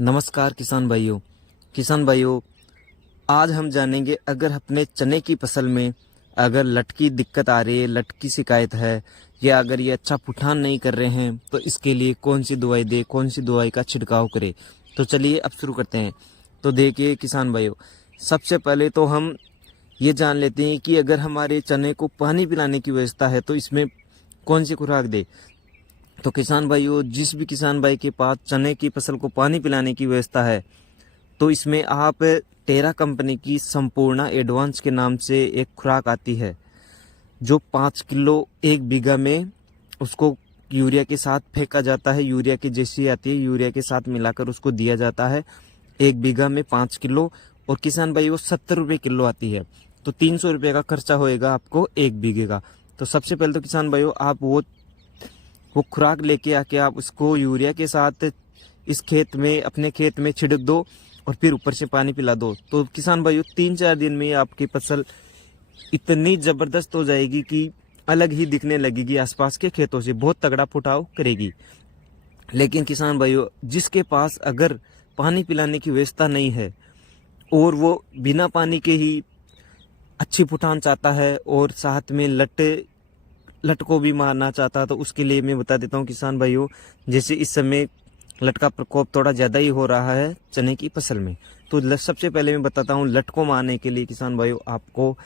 नमस्कार किसान भाइयों, आज हम जानेंगे अगर अपने चने की फसल में अगर लट की दिक्कत आ रही है, लट की शिकायत है या अगर ये अच्छा पुठान नहीं कर रहे हैं तो इसके लिए कौन सी दवाई दे, कौन सी दवाई का छिड़काव करे। तो चलिए अब शुरू करते हैं। तो देखिए किसान भाइयों, सबसे पहले तो हम ये जान लेते हैं कि अगर हमारे चने को पानी पिलाने की व्यवस्था है तो इसमें कौन सी खुराक दे। तो किसान भाइयों, जिस भी किसान भाई के पास चने की फसल को पानी पिलाने की व्यवस्था है तो इसमें आप टेरा कंपनी की संपूर्ण एडवांस के नाम से एक खुराक आती है जो 5 किलो 1 बीघा में उसको यूरिया के साथ फेंका जाता है। यूरिया की जैसी आती है, यूरिया के साथ मिलाकर उसको दिया जाता है 1 बीघा में 5 किलो। और किसान भाई वो 70 रुपये किलो आती है, तो 300 रुपये का खर्चा होएगा आपको 1 बीघे का। तो सबसे पहले तो किसान भाइयों आप वो खुराक लेके आके आप उसको यूरिया के साथ इस खेत में, अपने खेत में छिड़क दो और फिर ऊपर से पानी पिला दो। तो किसान भाइयों 3-4 दिन में आपकी फसल इतनी ज़बरदस्त हो जाएगी कि अलग ही दिखने लगेगी, आसपास के खेतों से बहुत तगड़ा फुटाव करेगी। लेकिन किसान भाइयों, जिसके पास अगर पानी पिलाने की व्यवस्था नहीं है और वो बिना पानी के ही अच्छी फुटान चाहता है और साथ में लट को भी मारना चाहता, तो उसके लिए मैं बता देता हूँ किसान भाइयों, जैसे इस समय लट का प्रकोप थोड़ा ज़्यादा ही हो रहा है चने की फसल में। तो सबसे पहले मैं बताता हूँ लट को मारने के लिए किसान भाइयों आपको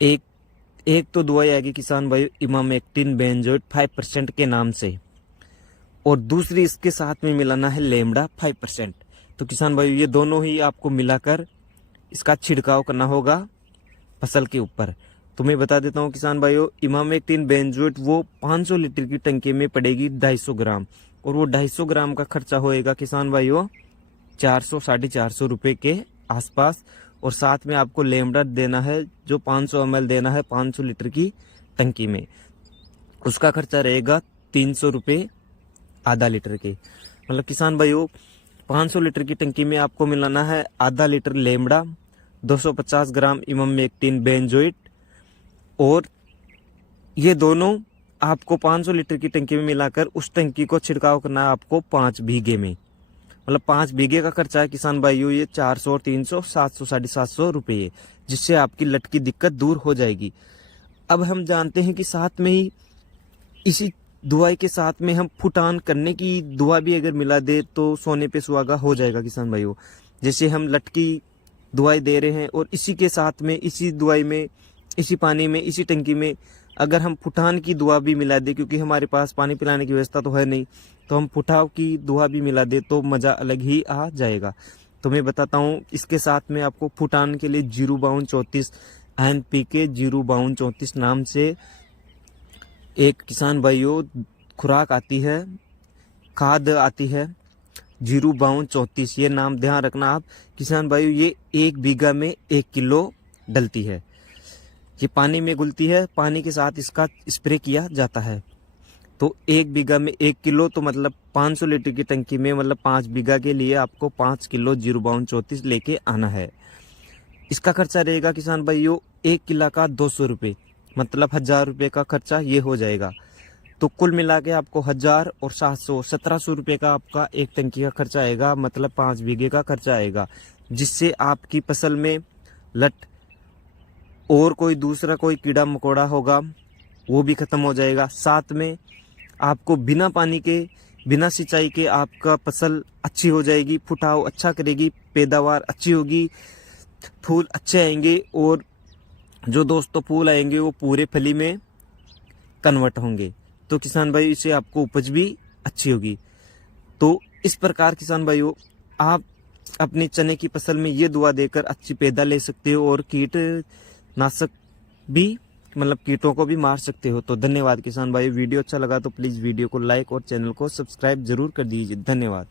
एक तो दवाई आएगी किसान भाइयों इमामेक्टिन बेंजोएट 5% के नाम से, और दूसरी इसके साथ में मिलाना है लेमड़ा 5%। तो किसान भाइयों ये दोनों ही आपको मिलाकर इसका छिड़काव करना होगा फसल के ऊपर। तो मैं बता देता हूँ किसान भाइयों, इमामेक्टिन बेंजोएट वो 500 लीटर की टंकी में पड़ेगी 250 ग्राम, और वो 250 ग्राम का खर्चा होएगा किसान भाइयों 400-450 रुपये के आसपास। और साथ में आपको लेमड़ा देना है जो 500 ml देना है 500 लीटर की टंकी में, उसका खर्चा रहेगा 300 रुपये आधा लीटर के। मतलब किसान भाइयों 500 लीटर की टंकी में आपको मिलाना है आधा लीटर लेमड़ा, 250 ग्राम इमामेक्टिन बेंजोएट, और ये दोनों आपको 500 लीटर की टंकी में मिलाकर उस टंकी को छिड़काव करना है आपको 5 बीघे में। मतलब 5 बीघे का खर्चा है किसान भाइयों ये 400 और 300 700-750 रुपये, जिससे आपकी लट की दिक्कत दूर हो जाएगी। अब हम जानते हैं कि साथ में ही इसी दवाई के साथ में हम फुटान करने की दवा भी अगर मिला दे तो सोने पे सुहागा हो जाएगा किसान भाइयों। जैसे हम लट की दवाई दे रहे हैं और इसी के साथ में, इसी दवाई में, इसी पानी में, इसी टंकी में अगर हम फुटान की दुआ भी मिला दे, क्योंकि हमारे पास पानी पिलाने की व्यवस्था तो है नहीं, तो हम फुटाव की दुआ भी मिला दे तो मज़ा अलग ही आ जाएगा। तो मैं बताता हूँ इसके साथ में आपको फुटान के लिए 05234 NPK 05234 नाम से एक किसान भाइयों खुराक आती है, खाद आती है 05234, ये नाम ध्यान रखना आप किसान भाइयों। ये 1 बीघा में 1 किलो डलती है, ये पानी में घुलती है, पानी के साथ इसका स्प्रे किया जाता है। तो 1 बीघा में 1 किलो तो मतलब 500 लीटर की टंकी में, मतलब 5 बीघा के लिए आपको 5 किलो 05234 लेके आना है। इसका खर्चा रहेगा किसान भाइयों 1 किलो का 200 रुपये, मतलब 1000 रुपये का खर्चा ये हो जाएगा। तो कुल मिला के आपको 1000 और 700 1700 रुपये का आपका एक टंकी का खर्चा आएगा, मतलब 5 बीघे का खर्चा आएगा, जिससे आपकी फसल में लट और कोई दूसरा कोई कीड़ा मकोड़ा होगा वो भी ख़त्म हो जाएगा। साथ में आपको बिना पानी के, बिना सिंचाई के आपका फसल अच्छी हो जाएगी, फुटाव अच्छा करेगी, पैदावार अच्छी होगी, फूल अच्छे आएंगे, और जो दोस्तों फूल आएंगे वो पूरे फली में कन्वर्ट होंगे। तो किसान भाई इससे आपको उपज भी अच्छी होगी। तो इस प्रकार किसान भाइयों आप अपनी चने की फसल में ये दुआ देकर अच्छी पैदा ले सकते हो और कीटनाशक भी, मतलब कीटों को भी मार सकते हो। तो धन्यवाद किसान भाई, वीडियो अच्छा लगा तो प्लीज़ वीडियो को लाइक और चैनल को सब्सक्राइब जरूर कर दीजिए। धन्यवाद।